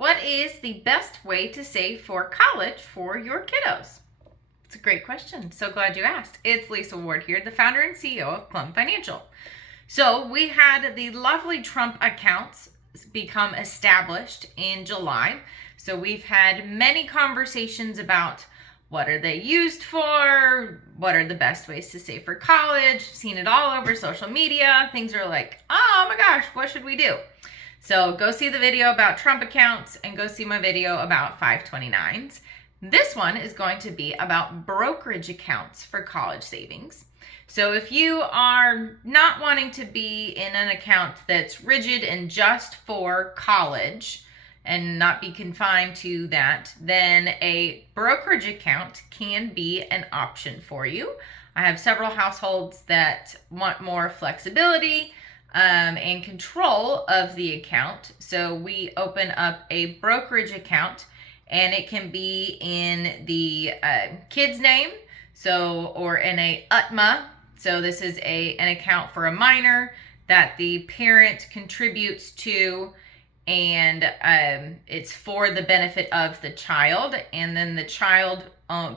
What is the best way to save for college for your kiddos? It's a great question. So glad you asked. It's Lisa Ward here, the founder and CEO of Plum Financial. So we had the lovely Trump accounts become established in July. So we've had many conversations about what are they used for? What are the best ways to save for college? Seen it all over social media. Things are like, oh my gosh, what should we do? So go see the video about Trump accounts and go see my video about 529s. This one is going to be about brokerage accounts for college savings. So if you are not wanting to be in an account that's rigid and just for college and not be confined to that, then a brokerage account can be an option for you. I have several households that want more flexibility and control of the account. So we open up a brokerage account, and it can be in the kid's name, or in a UTMA. So this is an account for a minor that the parent contributes to, and it's for the benefit of the child, and then the child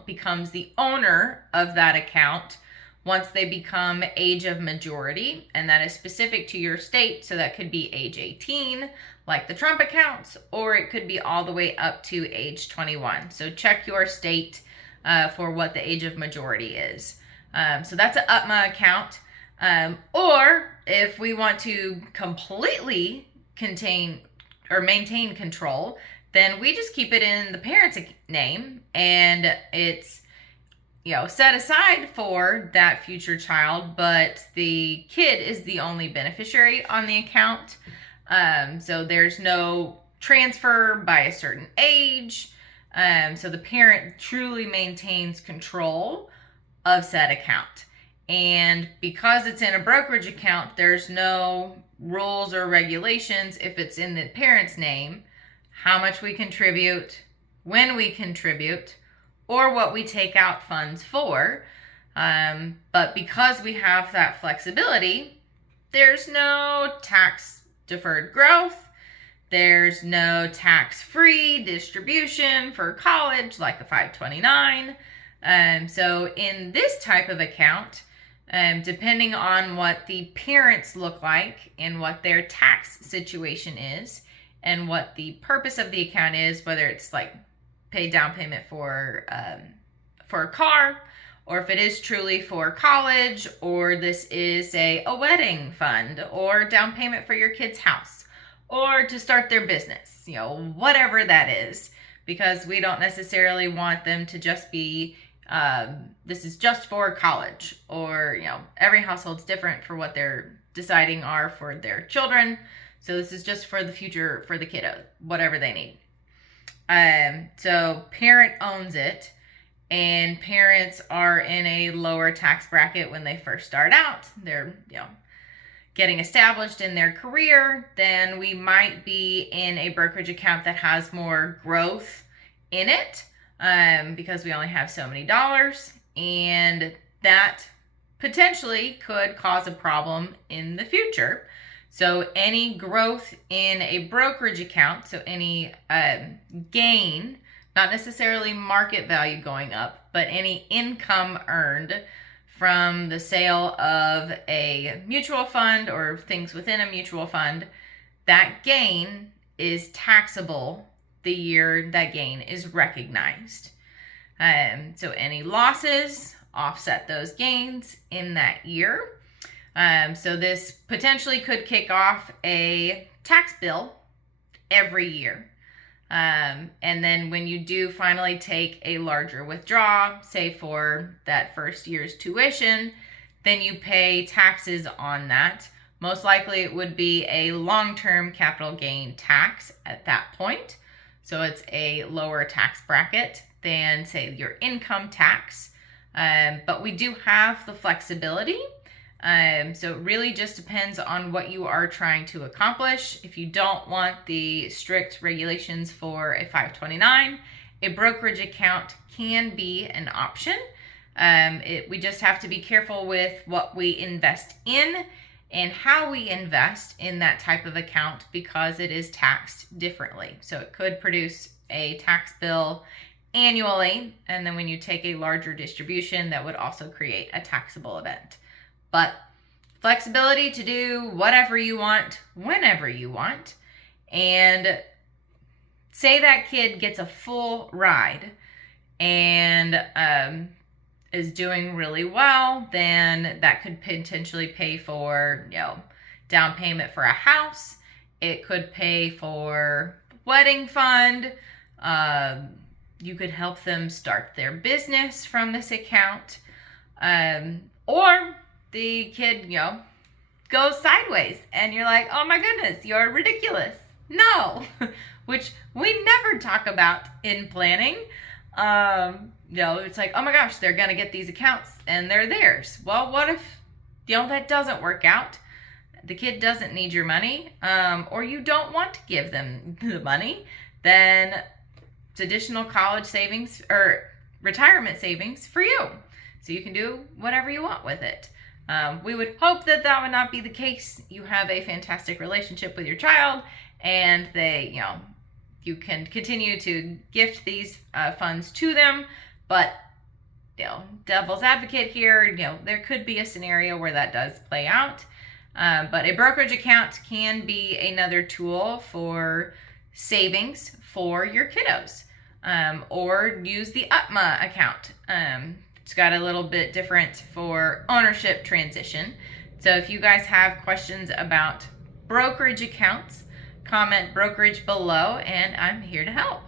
becomes the owner of that account once they become age of majority, and that is specific to your state. So that could be age 18, like the Trump accounts, or it could be all the way up to age 21. So check your state for what the age of majority is. So that's an UTMA account. Or if we want to completely maintain control, then we just keep it in the parent's name, and it's set aside for that future child, but the kid is the only beneficiary on the account. So there's no transfer by a certain age. So the parent truly maintains control of said account. And because it's in a brokerage account, there's no rules or regulations if it's in the parent's name, how much we contribute, when we contribute, or what we take out funds for. But because we have that flexibility, there's no tax deferred growth. There's no tax-free distribution for college like a 529. So in this type of account, depending on what the parents look like and what their tax situation is and what the purpose of the account is, whether it's like pay down payment for a car, or if it is truly for college, or this is a wedding fund, or down payment for your kid's house, or to start their business, whatever that is, because we don't necessarily want them to just be this is just for college, or every household's different for what they're deciding are for their children. So this is just for the future for the kiddo, whatever they need. So parent owns it, and parents are in a lower tax bracket when they first start out. They're, getting established in their career. Then we might be in a brokerage account that has more growth in it, because we only have so many dollars, and that potentially could cause a problem in the future. So any growth in a brokerage account, so any gain, not necessarily market value going up, but any income earned from the sale of a mutual fund or things within a mutual fund, that gain is taxable the year that gain is recognized. So any losses offset those gains in that year. So this potentially could kick off a tax bill every year. And then when you do finally take a larger withdrawal, say for that first year's tuition, then you pay taxes on that. Most likely it would be a long-term capital gain tax at that point. So it's a lower tax bracket than, say, your income tax. But we do have the flexibility. So it really just depends on what you are trying to accomplish. If you don't want the strict regulations for a 529, a brokerage account can be an option. We just have to be careful with what we invest in and how we invest in that type of account because it is taxed differently. So it could produce a tax bill annually, and then when you take a larger distribution, that would also create a taxable event. But flexibility to do whatever you want, whenever you want. And say that kid gets a full ride and is doing really well, then that could potentially pay for, down payment for a house. It could pay for wedding fund. You could help them start their business from this account. Or the kid, goes sideways and you're like, oh my goodness, you're ridiculous. No, which we never talk about in planning. It's like, oh my gosh, they're going to get these accounts and they're theirs. Well, what if, that doesn't work out? The kid doesn't need your money, or you don't want to give them the money, then it's additional college savings or retirement savings for you. So you can do whatever you want with it. We would hope that that would not be the case. You have a fantastic relationship with your child and they, you can continue to gift these funds to them. But, devil's advocate here, there could be a scenario where that does play out. But a brokerage account can be another tool for savings for your kiddos. Or use the UTMA account. It's got a little bit different for ownership transition. So if you guys have questions about brokerage accounts, comment brokerage below and I'm here to help.